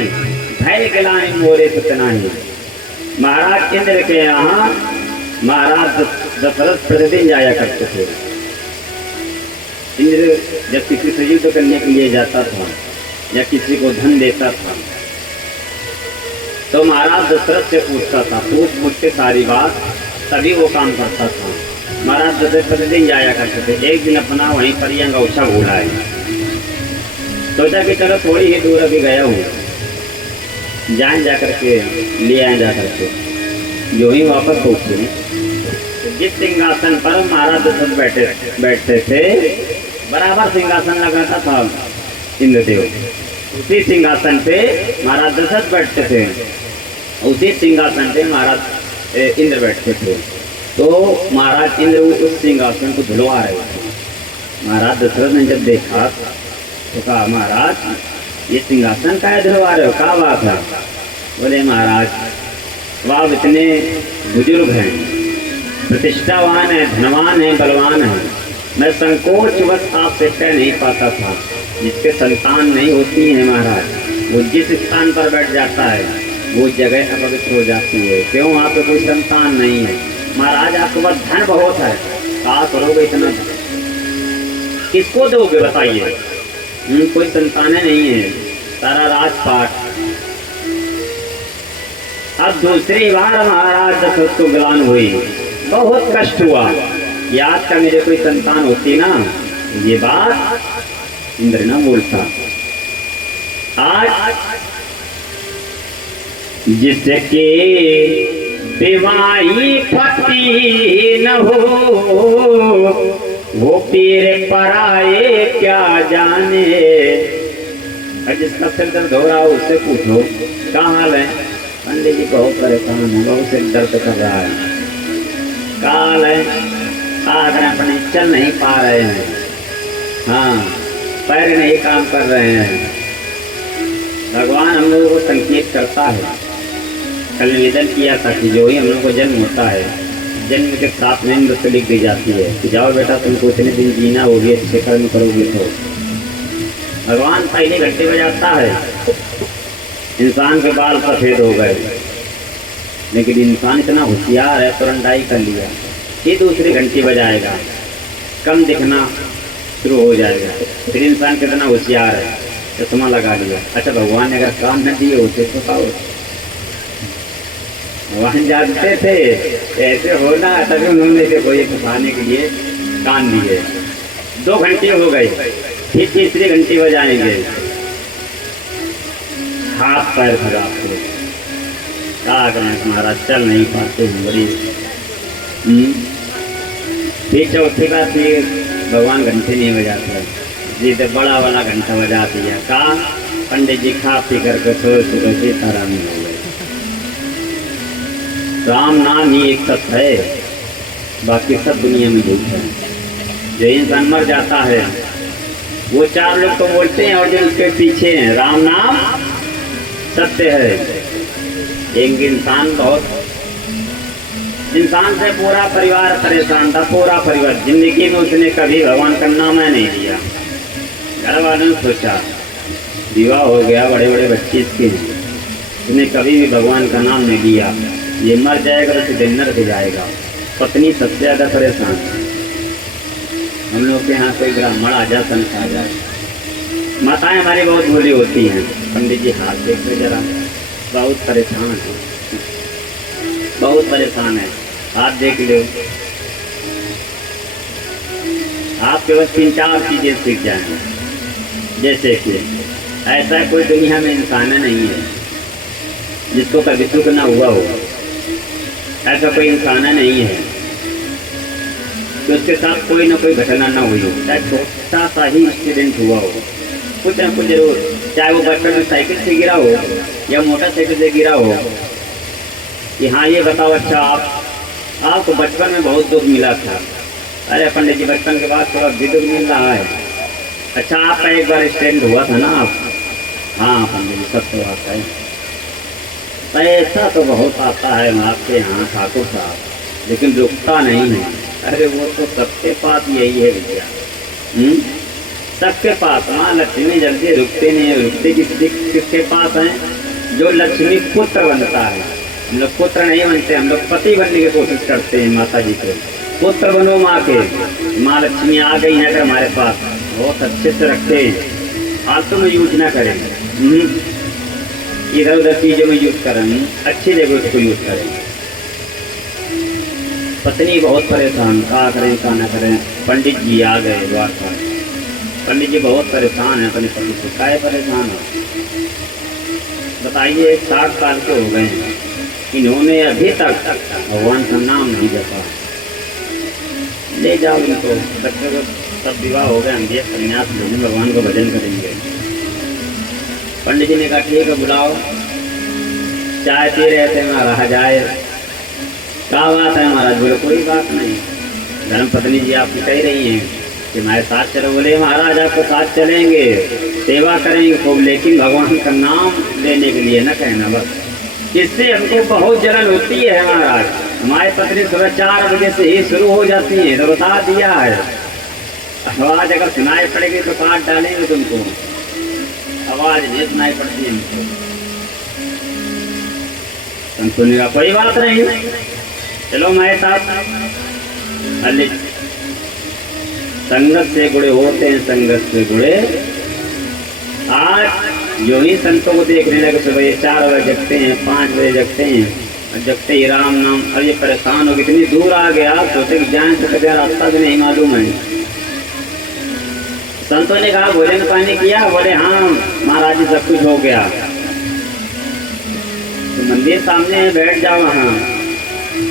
भय गिलानी मोरे सुत नाही। महाराज इंद्र के यहाँ महाराज दशरथ प्रतिदिन जाया करते थे। इंद्र जब किसी से युद्ध करने के लिए जाता था या किसी को धन देता था तो महाराज दशरथ से पूछता था, पूछ के सारी बात, तभी वो काम करता था। महाराज दशरथ प्रतिदिन जाया करते थे। एक दिन अपना वहीं पर ही अंगौछा घूरा है, सोचा कि चलो थोड़ी ही दूर अभी गया हूँ, जाए जाकर के ले आए जाकर के। जो ही वापस पहुंचे, जिस सिंहासन पर महाराज दशरथ बैठते थे बराबर सिंहासन लगाता था इंद्रदेव, उसी सिंहासन पे महाराज दशरथ बैठते थे, उसी सिंहासन पे महाराज इंद्र बैठते थे। तो महाराज इंद्र उस सिंहासन को धुलवा रहे थे। महाराज दशरथ ने जब देखा तो कहा, महाराज ये सिंहासन का धुलवा रहे हो, क्या बात है? बोले, महाराज आप इतने बुजुर्ग हैं, प्रतिष्ठावान है, धनवान है, बलवान है, मैं संकोचवश आपसे कह नहीं पाता था। जिसके संतान नहीं होती है महाराज, वो जिस स्थान पर बैठ जाता है वो जगह अपवित्र हो जाती है। क्यों? आपको कोई संतान नहीं है। महाराज आपके पास धन बहुत है, क्या करोगे इतना धन? किसको दोगे बताइए? कोई संतानें नहीं है, सारा राजपाट। अब दूसरी बार महाराज दशरथ को गिलान हुई, बहुत कष्ट हुआ। याद का मेरे कोई संतान होती ना, ये बात इंद्र न बोलता। आज जिसके विवाही पति न हो, वो पीर पराए क्या जाने। जिसका सिर दर्द हो रहा हो उससे पूछो क्या हाल है। पंडित जी बहुत परेशान है, बहुत सिर दर्द कर रहा है। काल है, आगे अपने चल नहीं पा रहे हैं, हाँ पैर नहीं काम कर रहे हैं। भगवान हम लोगों को संकेत करता है। कल निवेदन किया था कि जो ही हम लोग को जन्म होता है, जन्म के साथ में मृत्यु लिख दी जाती है कि जाओ बेटा तुमको इतने दिन जीना होगी, अच्छे कर्म करोगे तो। भगवान पहले घंटे बजाता है, इंसान के बाल सफेद हो गए, लेकिन इंसान इतना होशियार है, तुरंत डाई कर लिया। ये दूसरी घंटी बजाएगा, कम दिखना शुरू हो जाएगा। फिर इंसान कितना होशियार है, चश्मा लगा लिया। अच्छा, भगवान ने अगर कान न दिए होते तो क्या होता? भगवान जानते थे ऐसे होना, तभी उन्होंने देखो ये फंसाने के लिए कान दिए। 2 घंटे हो गए, फिर तीसरी घंटी बजाएंगे। हाथ पैर खराब हो, क्या करें महाराज, चल नहीं पाते हैं बड़ी। फिर चौथी बार फिर भगवान घंटे नहीं बजाते, जी तो बड़ा वाला घंटा बजा दिया। कहा पंडित जी खा पी करके सुबह से तारा नहीं हो गए। राम नाम ही एक सत्य है, बाकी सब दुनिया में झूठ है। जो इंसान मर जाता है वो 4 लोग तो बोलते हैं, और जो उसके पीछे हैं राम नाम सत्य है। एक इंसान से पूरा परिवार परेशान था, पूरा परिवार। जिंदगी में उसने कभी भगवान का नाम नहीं लिया। घर वालों ने सोचा, विवाह हो गया, बड़े बड़े बच्चे इसके हैं, उसने कभी भी भगवान का नाम नहीं लिया। ये मर जाएगा तो दिन नरक जाएगा। पत्नी सबसे ज्यादा परेशान। हम लोग के यहाँ कोई ब्राह्मण आ जाए, संत आ जाए, माताएं हमारी बहुत भोली होती हैं। पंडित जी हाथ देख लो जरा, बहुत परेशान है, बहुत परेशान है, हाथ देख लो। आप केवल 3-4 चीजें सीख जाएंगे। जैसे कि ऐसा कोई दुनिया में इंसान नहीं है जिसको कभी सुख ना हुआ हो। ऐसा कोई इंसान नहीं है कि उसके साथ कोई ना कोई घटना ना हुई हो, चाहे छोटा सा ही एक्सीडेंट हुआ हो, कुछ ना कुछ जरूर। चाहे वो बचपन में साइकिल से गिरा हो या मोटरसाइकिल से गिरा हो। कि हाँ ये बताओ, अच्छा आपको बचपन में बहुत दुख मिला था, अरे पंडित जी बचपन के बाद थोड़ा विद्युत मिल रहा है। अच्छा आपका एक बार स्टैंड हुआ था ना आप? हाँ पंडित जी सब तो आता है, पैसा तो बहुत आता है आपके यहाँ ठाकुर साहब, लेकिन रुकता नहीं है। अरे वो तो सबके पास यही है भैया, सबके पास। हाँ लक्ष्मी जल्दी रुकते नहीं है। रुकते किसके पास है? जो लक्ष्मी पुत्र बनता है। हम लोग पुत्र नहीं बनते, हम लोग पति बनने की कोशिश करते हैं माता जी को। पुत्र बनो माँ के। माँ लक्ष्मी आ गई है अगर हमारे पास, बहुत अच्छे से रखे, फालतू में यूज ना करें, इधर उधर चीजों में यूज करें, अच्छी जगह उसको यूज करें। पत्नी बहुत परेशान, क्या करें क्या ना करें। पंडित जी आ गए द्वार पर। पंडित जी बहुत परेशान है अपने पति से। क्या परेशान हो बताइए? 60 साल के हो गए हैं, इन्होंने अभी तक भगवान का नाम नहीं जपा। ले जाओ इनको, बच्चों को सब विवाह हो गए, हम ये संन्यास लेंगे, भगवान को भजन करेंगे। पंडित जी ने कहा ठीक है बुलाओ। चाय पी रहे थे महाराज आए। क्या बात है महाराज? बोले कोई बात नहीं, धर्म पत्नी जी आपकी कह रही हैं कि हमारे साथ चलो। बोले महाराज आपके साथ चलेंगे, सेवा करेंगे खूब, लेकिन भगवान का नाम लेने के लिए न कहना बस। इससे हमको बहुत जलन होती है महाराज। हमारी पत्नी सुबह 4 बजे से ही शुरू हो जाती है, तो बता दिया है। आवाज अगर सुनाई पड़ेगी तो काट डालेंगे तुमको। आवाज नहीं सुनाई पड़ती है हमको, हम सुनेगा कोई बात नहीं, चलो हमारे साथ। अली संगत से गुड़े होते हैं, संगत से गुड़े। आज जो ही संतों को देखने लगे, सुबह 4 बजे जगते हैं, 5 बजे जगते हैं, जगते ही राम नाम। अब ये परेशान हो, कितनी दूर आ गया, सोचे कि जाए तो कभी रास्ता भी नहीं मालूम है। संतों ने कहा भोजन पानी किया? बोले हाँ महाराज जी सब कुछ हो गया। तो मंदिर सामने है, बैठ जाओ वहाँ।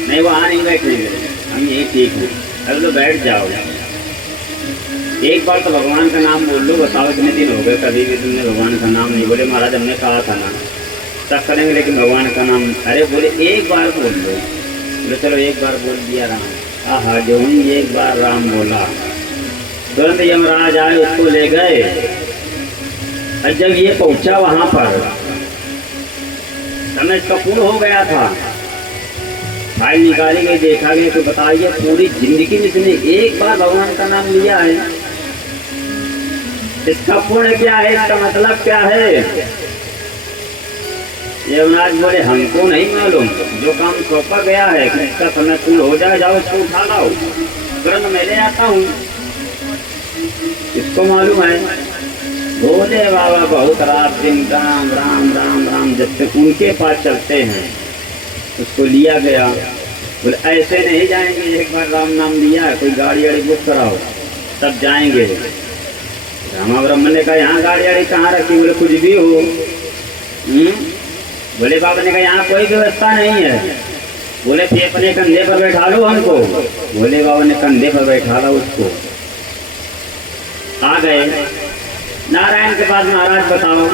नहीं वहाँ नहीं बैठेंगे, हम यही ठीक है। अरे तो बैठ जाओ, एक बार तो भगवान का नाम बोल लो। बताओ इतने दिन हो गए कभी भी तुमने भगवान का नाम नहीं बोले। महाराज हमने कहा था ना सब करेंगे, लेकिन भगवान का नाम। अरे बोले एक बार बोल लो। बोले चलो एक बार बोल दिया राम। आहा जो ही एक बार राम बोला, तुरंत यमराज आए, उसको ले गए। और जब ये पहुंचा वहां पर, समय इसका पूर्ण हो गया था। फाइल निकाली गई, देखा गया तो बताइए पूरी जिंदगी में इसने एक बार भगवान का नाम लिया है। इसका पुण्य क्या है, इसका मतलब क्या है? यमराज बोले हमको नहीं मालूम, जो काम सौंपा गया है कि इसका समय पूर्ण हो जाए, जाओ इसको उठा लाओ, तुरंत मैं ले आता हूँ, इसको मालूम है। बोले बाबा बहुत रात दिन राम राम राम राम जब तक उनके पास चलते हैं। उसको लिया गया। बोले ऐसे नहीं जाएंगे, एक बार राम नाम लिया, कोई गाड़ी वाड़ी बुक कराओ तब जाएंगे। रामा ब्रह्मन ने कहा यहाँ गाड़ी वाड़ी कहाँ रखी? बोले कुछ भी हो। बोले बाबा ने कहा यहाँ कोई व्यवस्था नहीं है। बोले फिर अपने कंधे पर बैठा लो हमको। बोले बाबा ने कंधे पर बैठा लो उसको। आ गए नारायण के पास। महाराज बताओ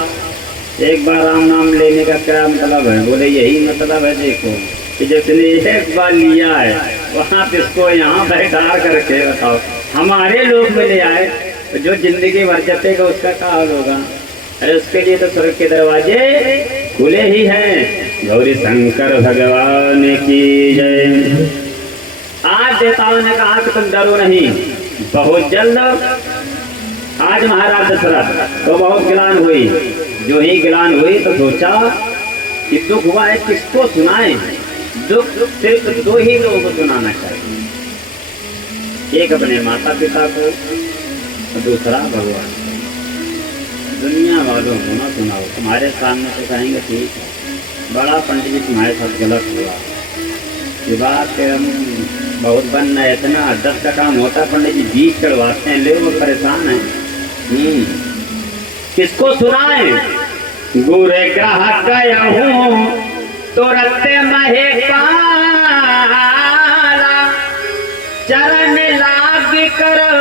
एक बार राम नाम लेने का क्या मतलब है? बोले यही मतलब है, देखो कि जिसने एक बार लिया है वहाँ इसको यहाँ बैठा करके बताओ हमारे लोग में ले आए, तो जो जिंदगी भर जपेगा उसका क्या हाल होगा? अरे उसके लिए तो स्वर्ग के दरवाजे खुले ही हैं। गौरी शंकर भगवान की जय। आज देवताओं ने कहा कि तुम डरो नहीं, बहुत जल्द। आज महाराज दशरथ तो बहुत गिलान हुई। जो ही गिलान हुई तो सोचा कि दुख हुआ है किसको सुनाए? दुख सिर्फ 2 ही लोगों को सुनाना चाहिए, एक अपने माता पिता को और दूसरा भगवान। दुनिया वालों को ना सुनाओ। तुम्हारे सामने तो कहेंगे ठीक है, बड़ा पंडित जी तुम्हारे साथ गलत हुआ, ये बात हम बहुत बनना है। इतना 10 का काम होता है, पंडित जी 20 चढ़वाते हैं, लोग परेशान है। किसको सुनाए? गुरे ग्राहक गया हूँ तो रत्ते महे पाला, चरण लाग करो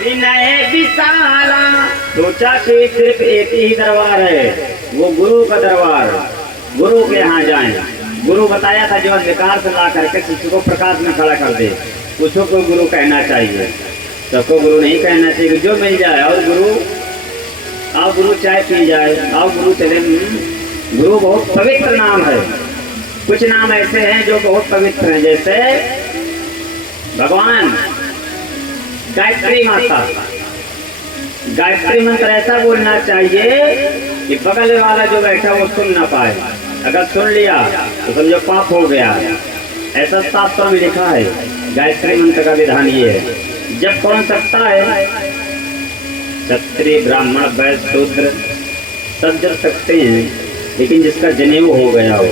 विनय विशाला। सोचा कि सिर्फ एक ही दरबार है, वो गुरु का दरबार, गुरु के यहाँ जाएं। गुरु बताया था जो अंधकार से ला करके शिष्य को प्रकाश में खड़ा कर दे, उसको को गुरु कहना चाहिए। सबको गुरु नहीं कहना चाहिए, जो मिल जाए। और गुरु आओ गुरु चाय पी जाए, आओ गुरु चले। गुरु बहुत पवित्र नाम है। कुछ नाम ऐसे हैं जो बहुत पवित्र हैं, जैसे भगवान गायत्री माता। गायत्री मंत्र ऐसा बोलना चाहिए कि बगल वाला जो बैठा वो सुन ना पाए। अगर सुन लिया तो समझो पाप हो गया। ऐसा शास्त्रों में लिखा है। गायत्री मंत्र का विधान ये है। जब कौन सकता है? क्षत्रिय ब्राह्मण वैश्य शूद्र सब जब सकते हैं, लेकिन जिसका जनेऊ हो गया हो।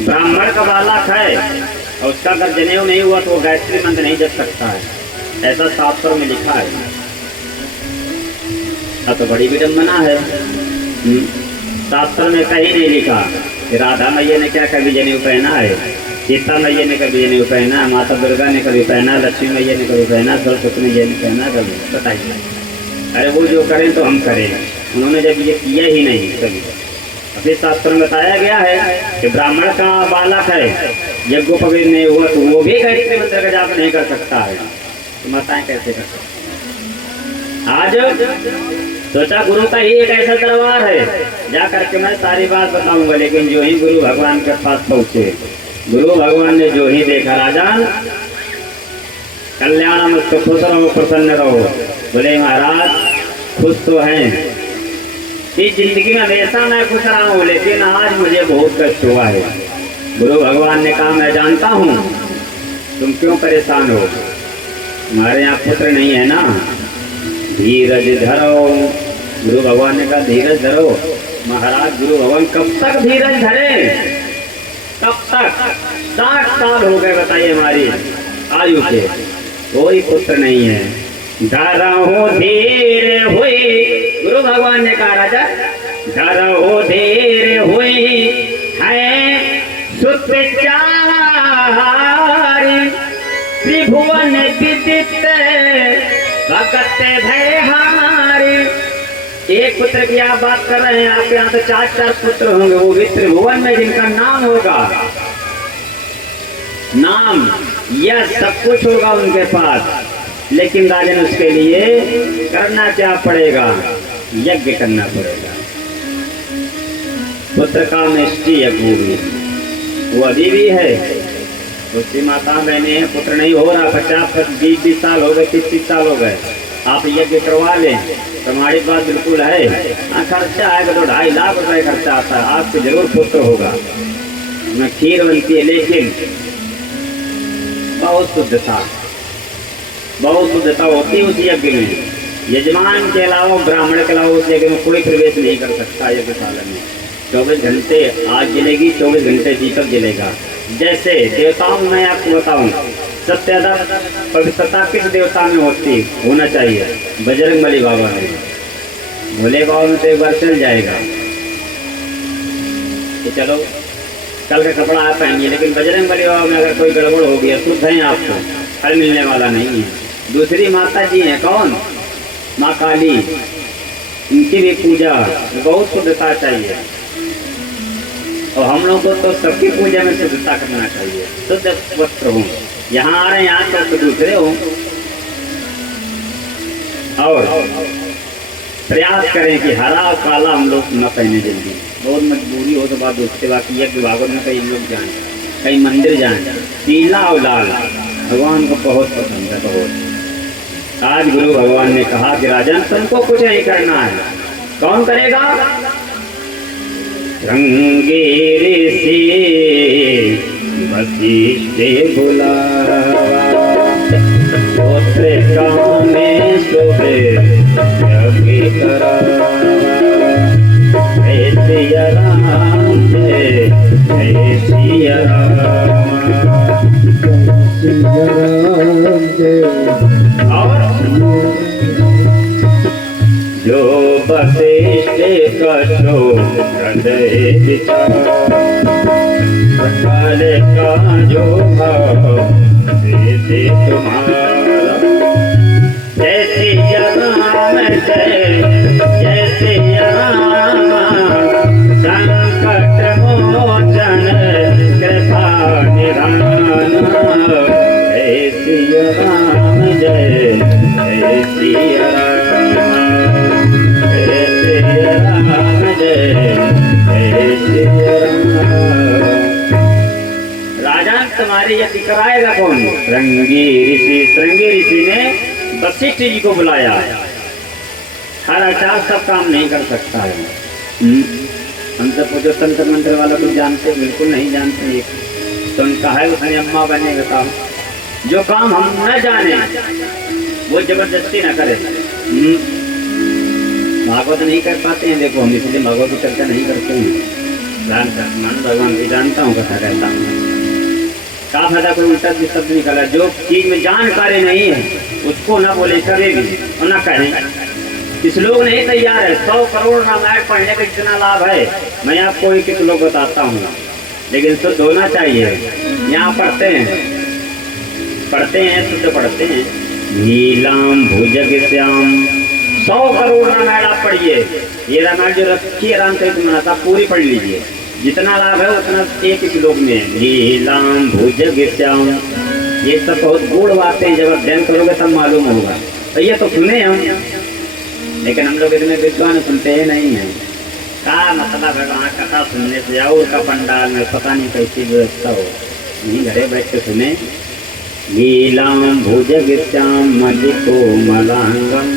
ब्राह्मण का बालक है और उसका अगर जनेऊ नहीं हुआ तो वो गायत्री मंत्र नहीं जप सकता है। ऐसा शास्त्रों में लिखा है। अब तो बड़ी विडम्बना है। शास्त्र में कहीं नहीं लिखा कि राधा मैया ने क्या कभी जनेऊ पहना है, सीता मैया ने कभी जनेऊ पहना, माता दुर्गा ने कभी पहना, लक्ष्मी मैया ने कभी पहना, सरस्वती मैया ने पहना कभी? बताइए। अरे वो जो करें तो हम करें, उन्होंने जब ये किया ही नहीं कभी। अपने शास्त्र में बताया गया है कि ब्राह्मण का बालक है, यज्ञोपवीत नहीं हुआ तो वो भी गायत्री मंत्र का जाप नहीं कर सकता है। तो बताएं कैसे कर सकते? आज सोचा गुरु का ही एक ऐसा दरबार है, जा करके मैं सारी बात बताऊंगा। लेकिन जो ही गुरु भगवान के पास पहुंचे, गुरु भगवान ने जो ही देखा, राजन कल्याण मुझको खुश रहो, प्रसन्न रहो। बोले महाराज खुश तो हैं, इस जिंदगी में हमेशा मैं खुश रहा हूँ, लेकिन आज मुझे बहुत कष्ट हुआ है। गुरु भगवान ने कहा मैं जानता हूँ तुम क्यों परेशान हो, तुम्हारे यहाँ पुत्र नहीं है ना, धीरज धरो। गुरु भगवान ने कहा धीरज धरो। महाराज गुरु भगवान कब तक धीरज धरे? कब तक? 60 साल हो गए बताइए हमारी आयु के, कोई पुत्र नहीं है। धरो धीर हुई, गुरु भगवान ने कहा राजा धरो धीर हुई है सुचारी, त्रिभुवन विदित भगत भयहारी। एक पुत्र की आप बात कर रहे हैं, आपके यहाँ तो 4 पुत्र होंगे, वो भी त्रिभुवन में जिनका नाम होगा, नाम यह सब कुछ होगा उनके पास। लेकिन राजन उसके लिए करना क्या पड़ेगा? यज्ञ करना पड़ेगा। पुत्र का निश्चय यज्ञ वो अभी भी है। उसकी माता बहने हैं, पुत्र नहीं हो रहा, 50-20 साल हो गए, 30 साल हो गए, आप यज्ञ करवा लें। तुम्हारी बात बिल्कुल है। हाँ खर्चा आएगा तो 2.5 लाख रुपए खर्चा आता है, आपके जरूर पुत्र होगा, मैं खीर बनती है। लेकिन बहुत शुद्धता होती है उस यज्ञ में। यजमान के अलावा ब्राह्मण के अलावा उस यज्ञ में कोई प्रवेश नहीं कर सकता। यज्ञशाला में 24 घंटे आग जलेगी, 24 घंटे दीपक जलेगा। जैसे देवताओं में मैं आपको बताऊं, सत्यता पवित्रता किस देवता में होती होना चाहिए? बजरंगबली बाबा में। भोले बाबा में तो एक बार चल जाएगा कि चलो कल का कपड़ा आप पहनिए, लेकिन बजरंगबली बाबा में अगर कोई गड़बड़ हो गया, शुद्ध है आपको, फल मिलने वाला नहीं है। दूसरी माता जी हैं कौन? माँ काली, इनकी भी पूजा बहुत शुद्धता चाहिए। और हम लोग को तो सबकी पूजा में शुद्धता करना चाहिए, शुद्ध वस्त्र हो। यहाँ आ रहे हैं यहाँ तो दूसरे हो, और प्रयास करें कि हरा और काला हम लोग न पहने जल्दी। बहुत मजबूरी हो तो बात दूसरे, बाकी यज्ञ भागवत में कहीं लोग जाएं, कहीं मंदिर जाएं, पीला और लाल भगवान को बहुत पसंद है, बहुत। आज गुरु भगवान ने कहा कि राजन तुमको कुछ नहीं करना है। कौन करेगा? रंगेरे से वशिष्ठ बुलावा, गोत्र कामे शोभे यज्ञ करावा। जय सिया राम जय सिया राम, सिया राम जय। और जो वशिष्ठ कछो हृदय विचार, सकल का जो भाव दे तुम्हारा। जय सिया राम जय सिया राम, संकट मोचन सिया राम जय जय सिया राम जय सिया राम जय जय सिया राम। राजन तुम्हारी यज्ञ कराएगा कौन? श्रृंगी ऋषि। श्रृंगी ऋषि ने वशिष्ठ जी को बुलाया। हर आचार सब काम नहीं कर सकता है। हम सब जो तंत्र मंत्र वाला कुछ जानते बिल्कुल नहीं जानते। तो उनका है उसने अम्मा बने बताओ, जो काम हम न जाने वो जबरदस्ती न करे। भागवत नहीं कर पाते हैं, देखो हम इसलिए भागवत की चर्चा नहीं करते हैं। मान भगवान की जानता हूँ, कथा कहता हूँ, का फायदा कोई उल्टा शब्द निकला। जो चीज में जानकारी नहीं है उसको न बोले कभी भी और न कहें। इस लोग नहीं तैयार है। 100 करोड़ रामायण पढ़ने का कितना लाभ है मैं आपको एक एक लोग बताता हूँ, लेकिन शुद्ध होना चाहिए। यहाँ पढ़ते हैं शुद्ध पढ़ते हैं। नीलाम भुजग श्याम 100 करोड़ रामायण आप पढ़िए। ये रामायण जो रखी है रामचरितमानस आप पूरी पढ़ लीजिए, जितना लाभ है उतना एक ही श्लोक में है। नीलाम भुजग श्याम, ये सब बहुत गूढ़ बातें हैं, जब अध्ययन करोगे तब मालूम होगा। तो ये तो सुने हम, लेकिन हम लोग इतने विद्वान सुनते ही नहीं है। क्या मतलब है वहाँ कथा सुनने से जाओ उसका पंडाल में पता नहीं कैसी व्यवस्था हो, नहीं घरे बैठ के सुने। नीलाम भुजग श्याम मलिको मलांगम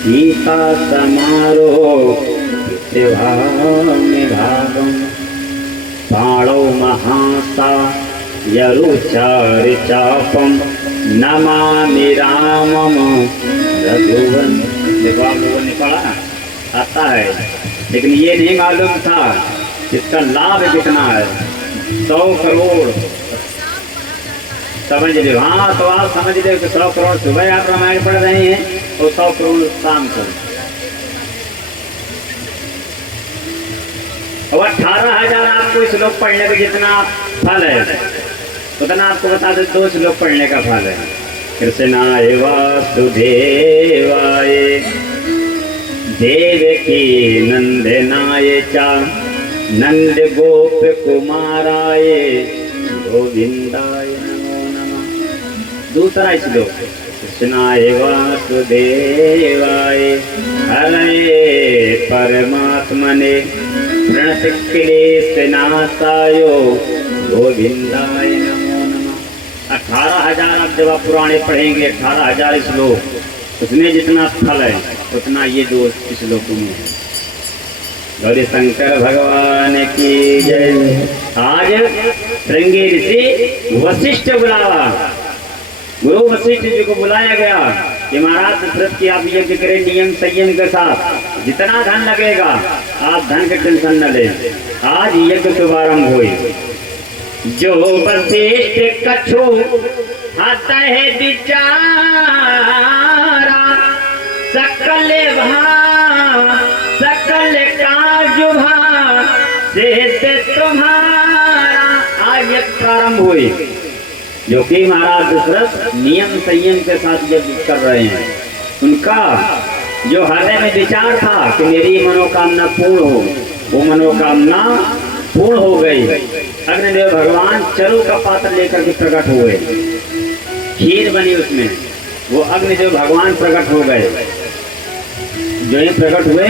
सीता समारोह भागम बाणो महासा यरुचारि चापम नमामि रामम रघुवन। देखो आप लोगों ने पढ़ा आता है, लेकिन ये नहीं मालूम था इसका लाभ कितना है। 100 करोड़ समझ लो। हाँ तो आप समझ लो कि 100 करोड़ सुबह आप रामायण पढ़ रहे हैं तो 100 करोड़ शाम को। और 18,000 आपको इस श्लोक पढ़ने का जितना फल है उतना आपको बता दे 2 श्लोक पढ़ने का फल है। कृष्णाय वासुदेवाय देवकी नंदनाय चा नंद गोप कुमाराय गोविंदाय नमो नमः। दूसरा श्लोक कृष्णाय वासुदेवाय हरे परमात्मने प्रणतक्लेशनाशाय गोविंदाय नमो नमः। 18,000 आप जब आप पुराणे पढ़ेंगे 18,000 श्लोक उसमें जितना फल है उतना ये 2 श्लोकों में है। गौरी शंकर भगवान की जय। आज श्रृंगी ऋषि वशिष्ठ बुलावा, गुरु वशिष्ठ जी को बुलाया गया कि महाराज दशरथ की आप यज्ञ करें नियम संयम के साथ। जितना धन लगेगा आप धन के टेंशन न लें। आज यज्ञ शुभारंभ हुई। जो वशिष्ठ कछु हाथ है विचारा सकल काज से तुम्हारा। आज यज्ञ प्रारंभ हुई जो कि महाराज दशरथ नियम संयम के साथ यज्ञ कर रहे हैं। उनका जो हृदय में विचार था कि मेरी मनोकामना पूर्ण हो, वो मनोकामना पूर्ण हो गई। अग्निदेव भगवान चरु का पात्र लेकर के प्रकट हुए, खीर बनी उसमें, वो अग्निदेव भगवान प्रकट हो गए। जो ही प्रकट हुए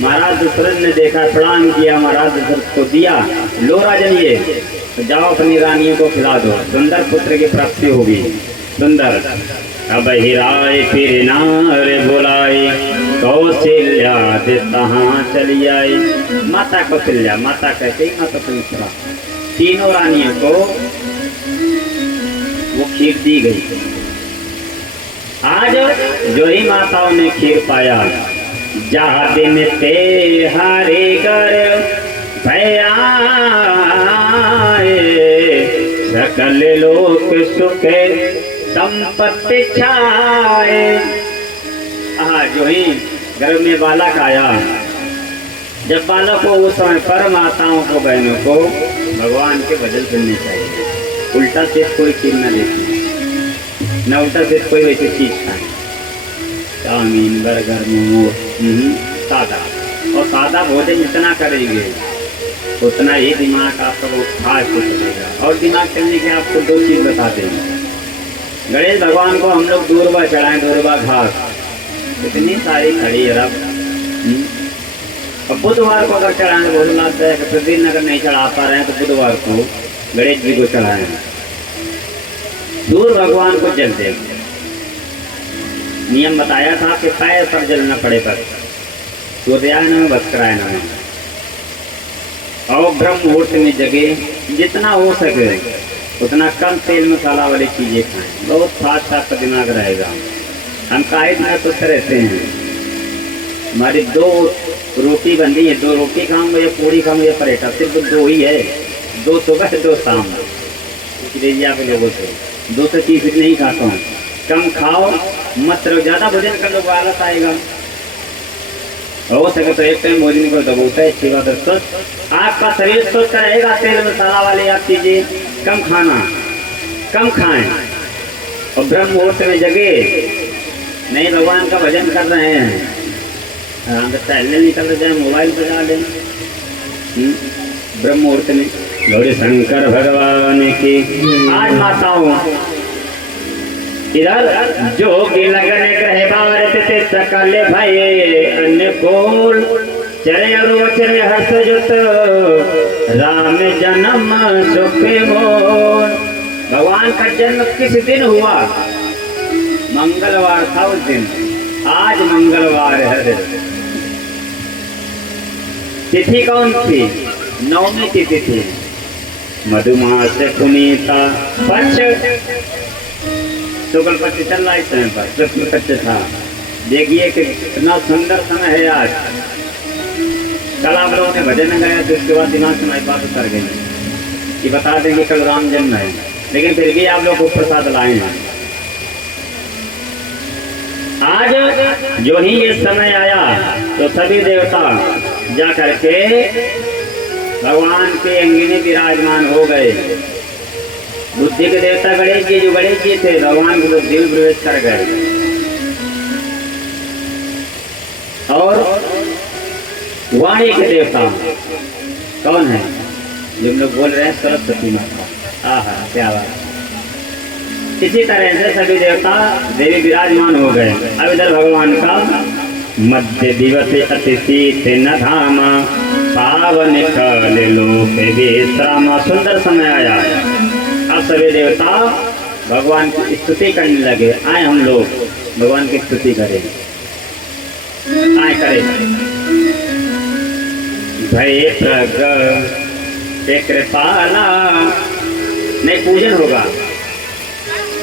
महाराज दशरथ ने देखा, प्रणाम किया, महाराज दशरथ को दिया। लो राजन ये तो जाओ अपनी रानियों को खिला दो, सुंदर पुत्र की प्राप्ति होगी। सुंदर अब हिराए फिर नार बुलाई कौशल्या तहाँ चली आई। माता कौशल्या, माता कहते ही माता सुमित्रा, तीनों रानियों को वो खीर दी गई। आज जो ही माताओं ने खीर पाया, जा दिन ते हरे घर भयाए सकल लोक सुख संपत्ति छाए। जो ही गर्भ में बालक आया, जब बालक को उस समय पर माताओं को बहनों को भगवान के भजन सुनने चाहिए। उल्टा से कोई चीज न देखी, न उल्टा से कोई वैसी चीज खाए, चाउमीन बर्गर मोमो, सादा। और सादा भोजन जितना करेंगे उतना ही दिमाग आपका वो फास्ट हो चलेगा। और दिमाग चलने के आपको 2 चीज बता देंगे। गणेश भगवान को हम लोग दूर्वा चढ़ाएं, दूर्वा घास कितनी सारी खड़ी है रब। और बुधवार को अगर चढ़ाएं बहुत लाभ है, प्रतिदिन अगर नहीं चढ़ा पा रहे हैं तो बुधवार को गणेश जी को चढ़ाएं। सूर्य भगवान को जल देंगे। नियम बताया था कि पैर पर जलना पड़े पर सूर्यायन में भस्करायन में। और ब्रह्म मुहूर्त में जगे, जितना हो सके उतना कम तेल मसाला वाली चीजें खाएं। बहुत साथ साथ का दिमाग रहेगा। हम कायद में सुस्त रहते हैं। हमारी 2 रोटी बंदी है, 2 रोटी खाऊंगा या पूरी खाऊंगा या पराठा, सिर्फ 2 ही है, 2 सुबह 2 शाम। इसलिए आप लोगों से 2 से 3 नहीं खाता हूँ। कम खाओ मत रहो, ज्यादा भोजन कर लो आलस आएगा। हो सके तो एक टाइम भोजन को दबोता है, अच्छी बात है। स्वस्थ आपका शरीर स्वस्थ रहेगा। तेल मसाला वाले आप चीजें कम खाना, कम खाएं। और ब्रह्म मुहूर्त में जगे, नहीं भगवान का भजन कर रहे हैं, आराम से टहलने निकल जाए, मोबाइल बजा लें ब्रह्म मुहूर्त में। गौरी शंकर भगवान की। आज माताओं इधर जोगी लगन ग्रह बावरत ते सकल भये अनुकूल, चले अरुवचन हर्ष जुत राम जन्म सुख मोल। भगवान का जन्म किस दिन हुआ? मंगलवार था उस दिन। आज मंगलवार है। तिथि कौन थी? नवमी तिथि थी। मधुमास पुनीता पक्ष, शुक्ल पक्ष चल रहा है इस समय पर, कृष्ण पक्ष था। देखिए कि कितना सुंदर समय है आज। कल आप लोगों ने भजन गाया तो उसके बाद दिमाग से हमारी बात उतर गई कि बता देंगे कल राम जन्म है, लेकिन फिर भी आप लोग को प्रसाद लाए हैं। आज जो ही ये समय आया तो सभी देवता जा करके भगवान के अंगने विराजमान हो गए। बुद्धि के देवता गणेश जी, जो गणेश जी थे, भगवान के बुद्धि में प्रवेश कर गए। और वाणी के देवता कौन है? जो हम लोग बोल रहे हैं सरस्वती माता। आहा क्या बात। इसी तरह से सभी देवता देवी विराजमान हो गए। अब इधर भगवान का मध्य दिवस अतिथि थे न धामा, पावन काल लोक विश्रामा। सुंदर समय आया। अब सभी देवता भगवान की स्तुति करने लगे। आए हम लोग भगवान की स्तुति करें, आए करें। भय प्रगट कृपाला, नहीं पूजन होगा।